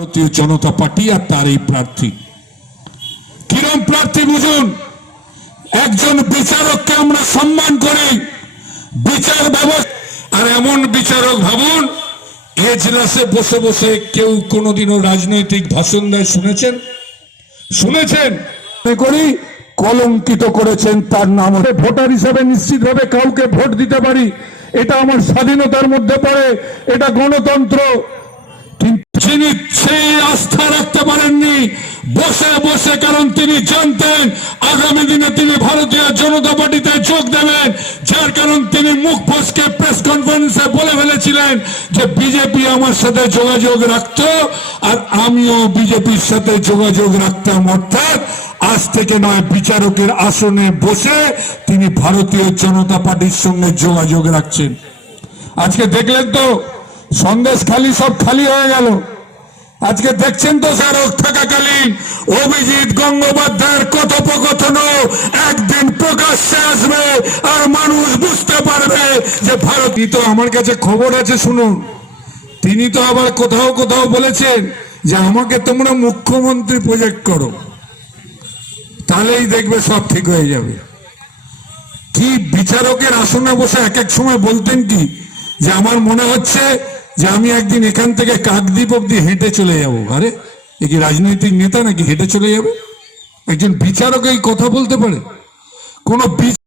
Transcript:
ভারতীয় জনতা পার্টি আর তার এই প্রার্থী। কিরম প্রার্থী বুঝুন? একজন বিচারককে আমরা সম্মান করি, বিচার ব্যবস্থা আর এমন বিচারক ভাবুন, এজলাসে বসে বসে কেউ কোনোদিনও রাজনৈতিক ভাষণ দেয় শুনেছেন? শুনেছেন করি, কলঙ্কিত করেছেন তার নাম। ভোটার হিসাবে নিশ্চিতভাবে কাউকে ভোট দিতে পারি, এটা আমার স্বাধীনতার মধ্যে পড়ে, এটা গণতন্ত্র। যিনি সেই আস্থা রাখতে পারেননি, বসে বসে কারণ তিনি জানতেন, আগামী দিনে তিনি ভারতীয় জনতা পার্টিতে যোগ দেবেন, যার কারণ তিনি মুখ ফসকে প্রেস কনফারেন্সে বলে ফেলেছিলেন যে বিজেপি আমার সাথে যোগাযোগ রাখতো আর আমিও বিজেপির সাথে যোগাযোগ রাখতাম, অর্থাৎ আজ থেকে নয়, বিচারকের আসনে বসে তিনি ভারতীয় জনতা পার্টির সঙ্গে যোগাযোগ রাখছেন। আজকে দেখলেন তো, সন্দেশ খালি সব খালি হয়ে গেল। আজকে দেখছেন তো স্যার থাকাকালীন অভিজিৎ গঙ্গোপাধ্যায়ের কথোপকথন একদিন প্রকাশ্যে আসবে আর মানুষ বুঝতে পারবে যে ভারত তো আমার কাছে খবর আছে, শুনুন। তিনি তো আবার কোথাও কোথাও বলেছেন যে আমাকে তোমরা মুখ্যমন্ত্রী প্রজেক্ট করো। তাহলেই দেখবে সব ঠিক হয়ে যাবে। কি বিচারকের আসনে বসে এক এক সময় বলতেন কি? যে আমার মনে হচ্ছে যে আমি একদিন এখান থেকে কাকদ্বীপ অব্দি হেঁটে চলে যাব। আরে, এ কি রাজনৈতিক নেতা নাকি হেঁটে চলে যাবে? একজন বিচারক এই কথা বলতে পারে? কোন